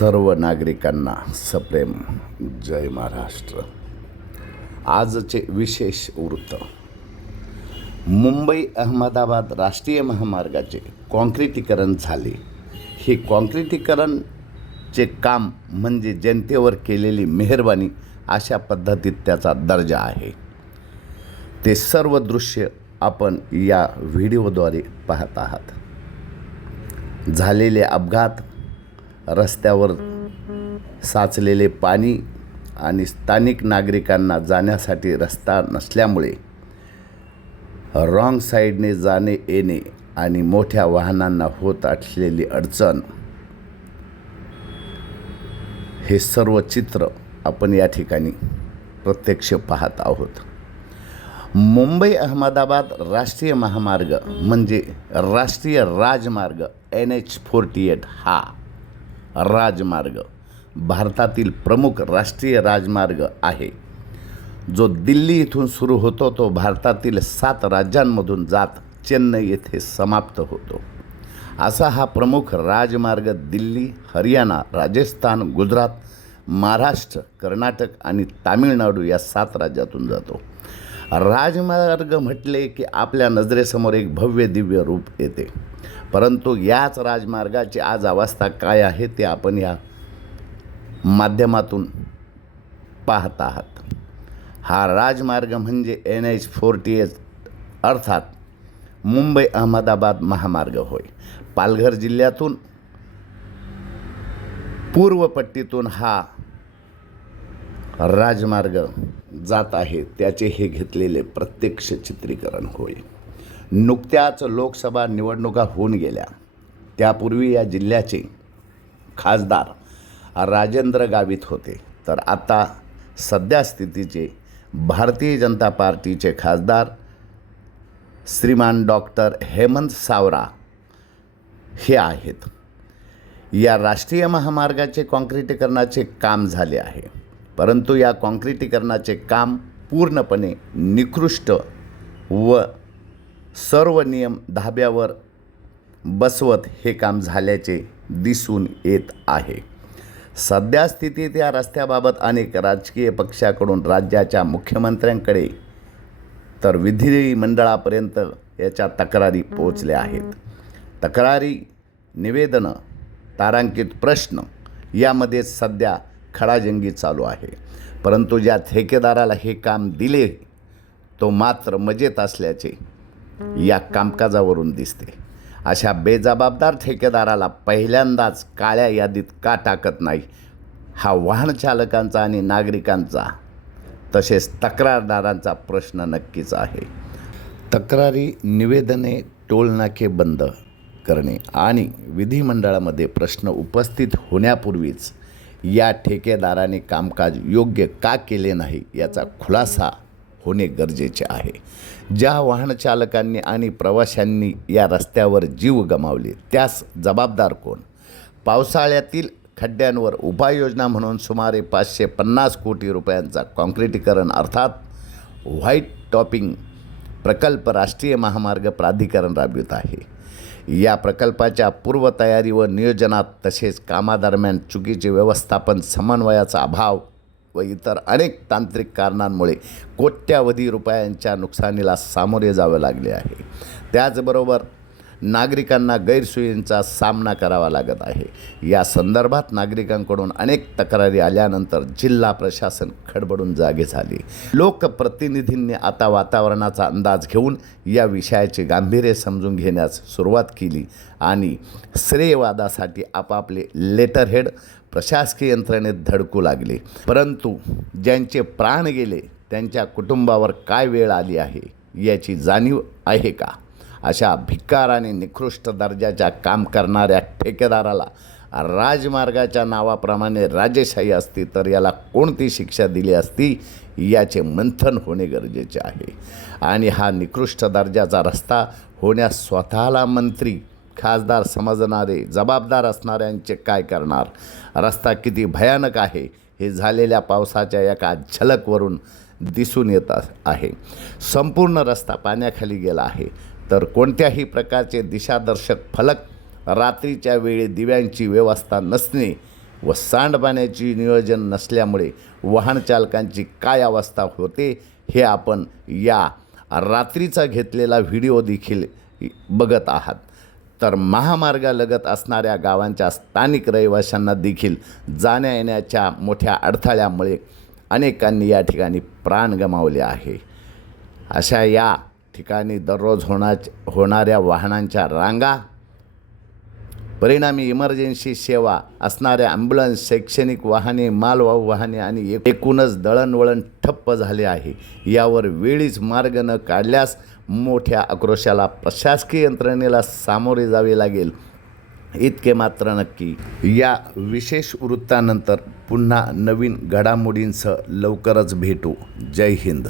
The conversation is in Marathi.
सर्व नागरिकांना सप्रेम. जय महाराष्ट्र. आजचे विशेष वृत्त. मुंबई अहमदाबाद राष्ट्रीय महामार्गाचे काँक्रिटीकरण झाले. हे काँक्रिटीकरणचे काम म्हणजे जनतेवर केलेली मेहरबानी अशा पद्धतीत त्याचा दर्जा आहे. ते सर्व दृश्य आपण या व्हिडिओद्वारे पाहत आहात. झालेले अपघात रस्त्यावर साचलेले पाणी आणि स्थानिक नागरिकांना जाण्यासाठी रस्ता नसल्यामुळे रॉंग साईडने जाणे येणे आणि मोठ्या वाहनांना होत असलेली अडचण. हे सर्व चित्र आपण या ठिकाणी प्रत्यक्ष पाहत आहोत. मुंबई अहमदाबाद राष्ट्रीय महामार्ग म्हणजे राष्ट्रीय राजमार्ग एन एच फोर्टी एट हा. राजमार्ग. भारतातील प्रमुख राष्ट्रीय राजमार्ग आहे. जो दिल्ली इथून सुरू होतो तो भारतातील सात राज्यांमधून जात चेन्नई येथे समाप्त होतो. असा हा प्रमुख राजमार्ग दिल्ली हरियाणा राजस्थान गुजरात महाराष्ट्र कर्नाटक आणि तामिळनाडू या सात राज्यातून जातो. राजमार्ग म्हटले की आपल्या नजरेसमोर एक भव्य दिव्य रूप येते. परंतु याच राजमार्गाची आज अवस्था काय आहे ते आपण या माध्यमातून पाहत आहात. हा राजमार्ग म्हणजे एन एच फोर्टी एच अर्थात मुंबई अहमदाबाद महामार्ग होय. पालघर जिल्ह्यातून पूर्वपट्टीतून हा राजमार्ग जात आहे त्याचे हे घेतलेले प्रत्यक्ष चित्रीकरण होय. नुकत्याच लोकसभा निवडणुका होऊन गेल्या. त्यापूर्वी या जिल्ह्याचे खासदार राजेंद्र गावित होते. तर आता सध्या स्थितीचे भारतीय जनता पार्टीचे खासदार श्रीमान डॉक्टर हेमंत सावरा हे आहेत. या राष्ट्रीय महामार्गाचे काँक्रीटीकरणाचे काम झाले आहे. परंतु या काँक्रिटीकरणाचे काम पूर्णपणे निकृष्ट व सर्व नियम धाब्यावर बसवत हे काम झाल्याचे दिसून येत आहे. सध्या स्थितीत या रस्त्याबाबत अनेक राजकीय पक्षाकडून राज्याच्या मुख्यमंत्र्यांकडे तर विधिमंडळापर्यंत याच्या तक्रारी पोचल्या आहेत. तक्रारी निवेदनं तारांकित प्रश्न यामध्ये सध्या खडाजंगी चालू आहे. परंतु ज्या ठेकेदाराला हे काम दिले तो मात्र मजेत असल्याचे या कामकाजावरून दिसते. अशा बेजबाबदार ठेकेदाराला पहिल्यांदाच काळ्या यादीत का टाकत नाही? हा वाहन चालकांचा आणि नागरिकांचा तसेच तक्रारदारांचा प्रश्न नक्कीच आहे. तक्रारी निवेदने टोलनाके बंद करणे आणि विधिमंडळामध्ये प्रश्न उपस्थित होण्यापूर्वीच या ठेकेदाराने कामकाज योग्य का केले नाही याचा खुलासा होणे गरजेचे आहे. ज्या वाहनचालकांनी आणि प्रवाशांनी या रस्त्यावर जीव गमावले त्यास जबाबदार कोण? पावसाळ्यातील खड्ड्यांवर उपाययोजना म्हणून सुमारे पाचशे पन्नास कोटी रुपयांचा कॉन्क्रिटीकरण अर्थात व्हाईट टॉपिंग प्रकल्प राष्ट्रीय महामार्ग प्राधिकरण राबवित आहे. या प्रकल्पाच्या पूर्वतयारी व नियोजनात तसेच कामादरम्यान चुकीचे व्यवस्थापन समन्वयाचा अभाव व इतर अनेक तांत्रिक कारणांमुळे कोट्यावधी रुपयांच्या नुकसानीला सामोरे जावे लागले आहे. त्याचबरोबर नागरिकांना गैरसोयींचा सामना करावा लागत आहे. या संदर्भात नागरिकांकडून अनेक तक्रारी आल्यानंतर जिल्हा प्रशासन खडबडून जागे झाले. लोकप्रतिनिधींनी आता वातावरणाचा अंदाज घेऊन या विषयाचे गांभीर्य समजून घेण्यास सुरुवात केली आणि श्रेयवादासाठी आपापले लेटरहेड प्रशासकीय यंत्रणेत धडकू लागले. परंतु ज्यांचे प्राण गेले त्यांच्या कुटुंबावर काय वेळ आली आहे याची जाणीव आहे का? अशा भिक्कार आणि निकृष्ट दर्जाच्या काम करणाऱ्या ठेकेदाराला राजमार्गाच्या नावाप्रमाणे राजेशाही असती तर याला कोणती शिक्षा दिली असती याचे मंथन होणे गरजेचे आहे. आणि हा निकृष्ट दर्जाचा रस्ता होण्यास स्वतःला मंत्री खासदार समजणारे जबाबदार असणाऱ्यांचे काय करणार? रस्ता किती भयानक आहे हे झालेल्या पावसाच्या एका झलकवरून दिसून येत आहे. संपूर्ण रस्ता पाण्याखाली गेला आहे. तर कोणत्याही प्रकारचे दिशादर्शक फलक रात्रीच्या वेळी दिव्यांची व्यवस्था नसणे व सांडपाण्याची नियोजन नसल्यामुळे वाहनचालकांची काय अवस्था होते हे आपण या रात्रीचा घेतलेला व्हिडिओ देखील बघत आहात. तर महामार्गालगत असणाऱ्या गावांच्या स्थानिक रहिवाशांना देखील जाण्या येण्याच्या मोठ्या अडथळ्यामुळे अनेकांनी या ठिकाणी प्राण गमावले आहे. अशा या ठिकाणी दररोज होणा होणाऱ्या वाहनांच्या रांगा परिणामी इमर्जन्सी सेवा असणाऱ्या ॲम्ब्युलन्स शैक्षणिक वाहने मालवाहू वाहने आणि एकूणच दळणवळण ठप्प झाले आहे. यावर वेळीच मार्ग न काढल्यास मोठ्या आक्रोशाला प्रशासकीय यंत्रणेला सामोरे जावे लागेल. इतके मात्र नक्की. या विशेष वृत्तानंतर पुन्हा नवीन घडामोडींसह लवकरच भेटू. जय हिंद.